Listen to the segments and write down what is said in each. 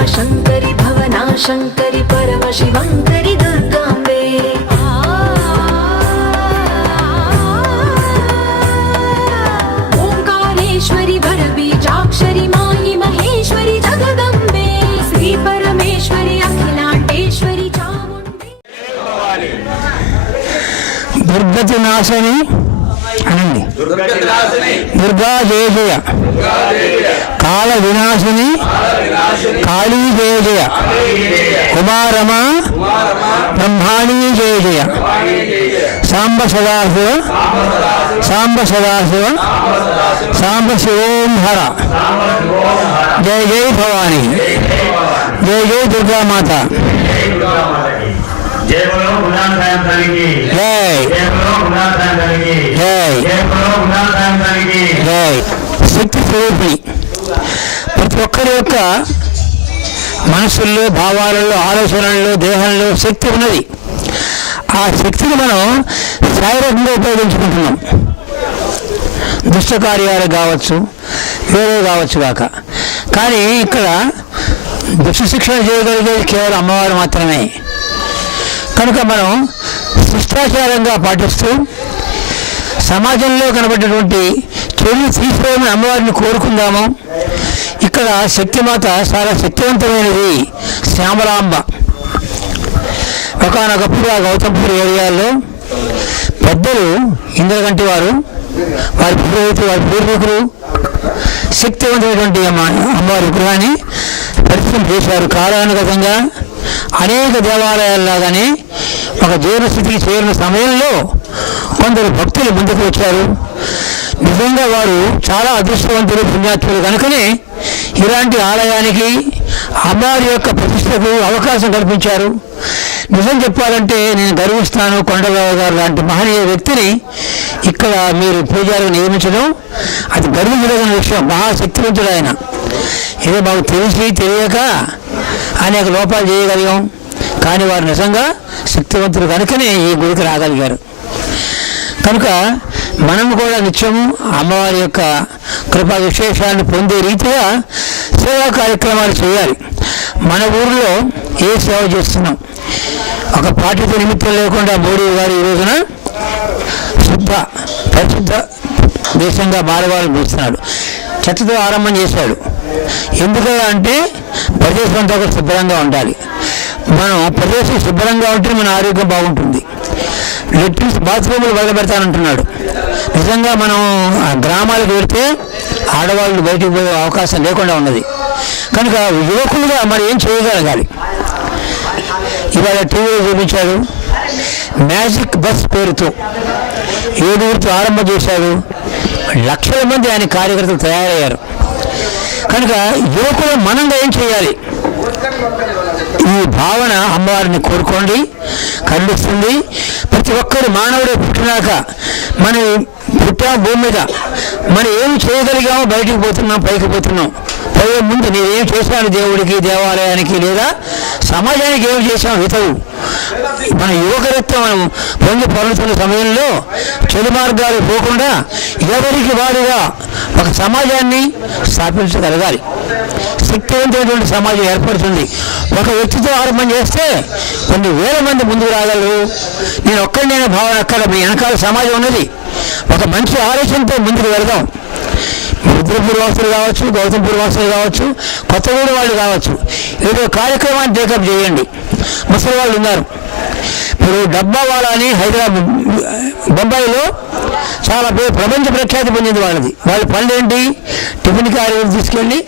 सर्वशङ्करि भवनाशङ्करि परमशिवङ्करि दुर्गाम्बे ओंकारेश्वरि वरबीजाक्षरि मायि महेश्वरि जगदम्बे श्री परमेश्वरि अखिलांडेश्वरि चामुण्डे दुर्गति नाशनी అనండి. దుర్గా జయ జయ, కాల వినాశిని కాళీ జయ జయ, ఉమారమ బ్రహ్మాణీ జయ జయ, సాంబ సదాశివ సాంబ సదాశివ సాంబ శివోం హర, జయ జయ భవానీ, జయ జయ దుర్గామాత. जय बोलो गुलाम साहब की जय, जय बोलो गुलाम साहब की जय, जय बोलो गुलाम साहब की జై. శక్తి స్వరూపిణి ప్రతి ఒక్కరి యొక్క మనసుల్లో, భావాలలో, ఆలోచనల్లో, దేహంలో శక్తి ఉన్నది. ఆ శక్తిని మనం శారీరకంగా ఉపయోగించుకుంటున్నాం. దుష్ట కార్యాలు కావచ్చు, వేరే కావచ్చు కాక. కానీ ఇక్కడ దుష్ట శిక్షణ చేయగలిగేది కేవలం అమ్మవారు మాత్రమే. కనుక మనం శిష్టాచారంగా పాటిస్తూ సమాజంలో కనబడినటువంటి చెడు తీసుకోమని అమ్మవారిని కోరుకుందాము. ఇక్కడ శక్తిమాత చాలా శక్తివంతమైనది. శ్యామలాంబ ఒకనొకప్పుడు ఆ గౌతమ్పూర్ ఏరియాలో పెద్దలు ఇంద్రగంటి వారు, వారి పురోహితులు, వారి పూర్వీకులు శక్తివంతమైనటువంటి అమ్మవారి విగ్రహాన్ని పరిచయం చేశారు. కాలానుగతంగా అనేక దేవాలయాల్లాగానే ఒక జీవన స్థితికి చేరిన సమయంలో కొందరు భక్తులు ముందుకు వచ్చారు. నిజంగా వారు చాలా అదృష్టవంతులు, పుణ్యాత్ములు. కనుకనే ఇలాంటి ఆలయానికి, అమ్మవారి యొక్క ప్రతిష్టకు అవకాశం కల్పించారు. నిజం చెప్పాలంటే నేను గర్విస్తాను. కొండలరావు గారు లాంటి మహనీయ వ్యక్తిని ఇక్కడ మీరు పూజారిగా నియమించడం అది గర్వించదగిన విషయం. మహాశక్తివంతుడు ఆయన. ఏదో మాకు తెలిసి తెలియక అనేక లోపాలు చేయగలిగాం, కానీ వారు నిజంగా శక్తివంతులు కనుకనే ఈ గుడికి రాగలిగారు. కనుక మనం కూడా నిత్యము అమ్మవారి యొక్క కృపా విశేషాలను పొందే రీతిగా సేవా కార్యక్రమాలు చేయాలి. మన ఊరిలో ఏ సేవ చేస్తున్నాం? ఒక పార్టీతో నిమిత్తం లేకుండా మోడీ గారు ఈ రోజున శుద్ధ పరిశుద్ధ దేశంగా మారవాళ్ళని పిలుస్తున్నాడు. చెత్తతో ఆరంభం చేశాడు. ఎందుకలా అంటే ప్రదేశం అంతా కూడా శుభ్రంగా ఉండాలి. మనం ప్రదేశం శుభ్రంగా ఉంటే మన ఆరోగ్యం బాగుంటుంది. లెట్రిన్స్, బాత్రూములు బయటపెడతానంటున్నాడు. నిజంగా మనం గ్రామాలకు వెళితే ఆడవాళ్ళు బయటకు పోయే అవకాశం లేకుండా ఉన్నది. కనుక యువకులుగా మరి ఏం చేయగలగాలి? ఇవాళ టీవీలో చూపించాడు. మ్యాజిక్ బస్ పేరుతో 7 ఆరంభం చేశాడు. లక్షల మంది ఆయన కార్యకర్తలు తయారయ్యారు. కనుక యువకులు మనంగా ఏం చేయాలి? ఈ భావన అమ్మవారిని కోరుకోండి, ఖండిస్తుంది. ప్రతి ఒక్కరు మానవుడు పుట్టినాక మన పుట్టా భూమి మీద మనం ఏమి చేయగలిగామో బయటికి పోతున్నాం, పైకి పోతున్నాం. పోయే ముందు నేనేం చేశాను దేవుడికి, దేవాలయానికి, లేదా సమాజానికి ఏమి చేశాం హితవు. మన యువకరత్వం మనం పొంగి పొందుతున్న సమయంలో చెడు మార్గాలు పోకుండా ఎవరికి వారుగా ఒక సమాజాన్ని స్థాపించగలగాలి. శక్తివంతమైనటువంటి సమాజం ఏర్పడుతుంది. ఒక వ్యక్తితో ఆరంభం చేస్తే కొన్ని వేల మంది ముందుకు రాగలరు. నేను ఒక్కడినైనా భావన అక్కడ మీ వెనకాల సమాజం ఉన్నది. ఒక మంచి ఆలోచనతో ముందుకు వెళదాం. రుద్రపూర్ వాసులు కావచ్చు, గౌతమ్పూర్ వాసులు కావచ్చు, కొత్తగూడ వాళ్ళు కావచ్చు, ఏదో కార్యక్రమాన్ని టేకప్ చేయండి. ముసలి వాళ్ళు ఉన్నారు. ఇప్పుడు డబ్బా వాళ్ళ అని హైదరాబాద్, బొంబాయిలో చాలా పేరు ప్రపంచ ప్రఖ్యాతి పొందింది వాళ్ళది. వాళ్ళ పనులు ఏంటి? టిఫిన్ కార్యక్రమం తీసుకెళ్ళి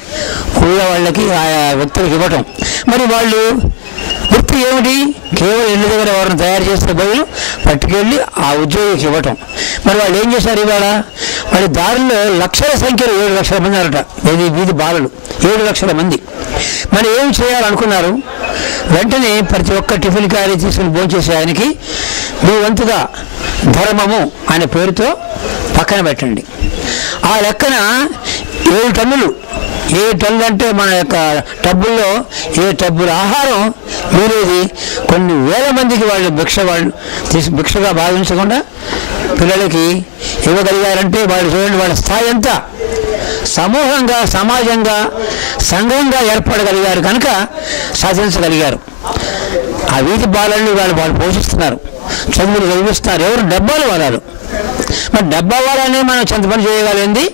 ఊళ్ళో వాళ్ళకి ఆయా వ్యక్తులకు ఇవ్వటం. మరి వాళ్ళు వృత్తి ఏమిటి? కేవలం ఇళ్ళ దగ్గర ఎవరిని తయారు చేసే బదులు పట్టుకెళ్ళి ఆ ఉద్యోగికి ఇవ్వటం. మరి వాళ్ళు ఏం చేశారు? ఇవాళ వాళ్ళ దారిలో లక్షల సంఖ్యలో 7 లక్షల మంది అన్నట. వీధి బాలలు 7 లక్షల మంది. మరి ఏం చేయాలనుకున్నారు? వెంటనే ప్రతి ఒక్క టిఫిన్ క్యారీ తీసుకుని భోంచేసే ఆయనకి మీ వంతుగా ధర్మము అనే పేరుతో పక్కన పెట్టండి. ఆ లెక్కన 7 టన్నులు, 7 టన్నులు అంటే మన యొక్క టబ్బుల్లో 7 టబ్బుల ఆహారం మీరేది కొన్ని వేల మందికి వాళ్ళు భిక్షగా భావించకుండా పిల్లలకి ఇవ్వగలిగారంటే వాళ్ళు చూడండి వాళ్ళ స్థాయి ఎంత. సమూహంగా, సమాజంగా, సంఘంగా ఏర్పడగలిగారు కనుక సాధించగలిగారు. ఆ వీధి బాలల్ని వాళ్ళు పోషిస్తున్నారు, చదువులు చదివిస్తున్నారు. ఎవరు? డబ్బాలు వాడారు. మరి డబ్బా వాడాలని మనం చెంత పని చేయగలిగింది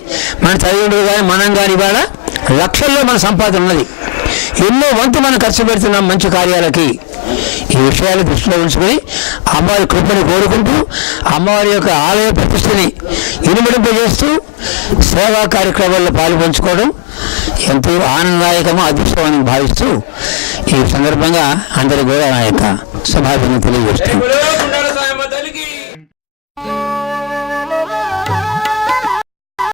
మన తల్లిదండ్రులు కానీ మనం కానీ ఇవాళ లక్షల్లో మన సంపాదన ఉన్నది. ఎన్నో వంతు మనం ఖర్చు పెడుతున్నాం మంచి కార్యాలకి. ఈ విషయాలు దృష్టిలో ఉంచుకొని అమ్మవారి కృపని కోరుకుంటూ అమ్మవారి యొక్క ఆలయ ప్రతిష్టని ఇనుమడింపజేస్తూ సేవా కార్యక్రమాల్లో పాల్పంచుకోవడం ఎంతో ఆనందదాయకమో అదృష్టమని భావిస్తూ ఈ సందర్భంగా అందరి కూడా నా యొక్క సభాభిని తెలియజేస్తాను.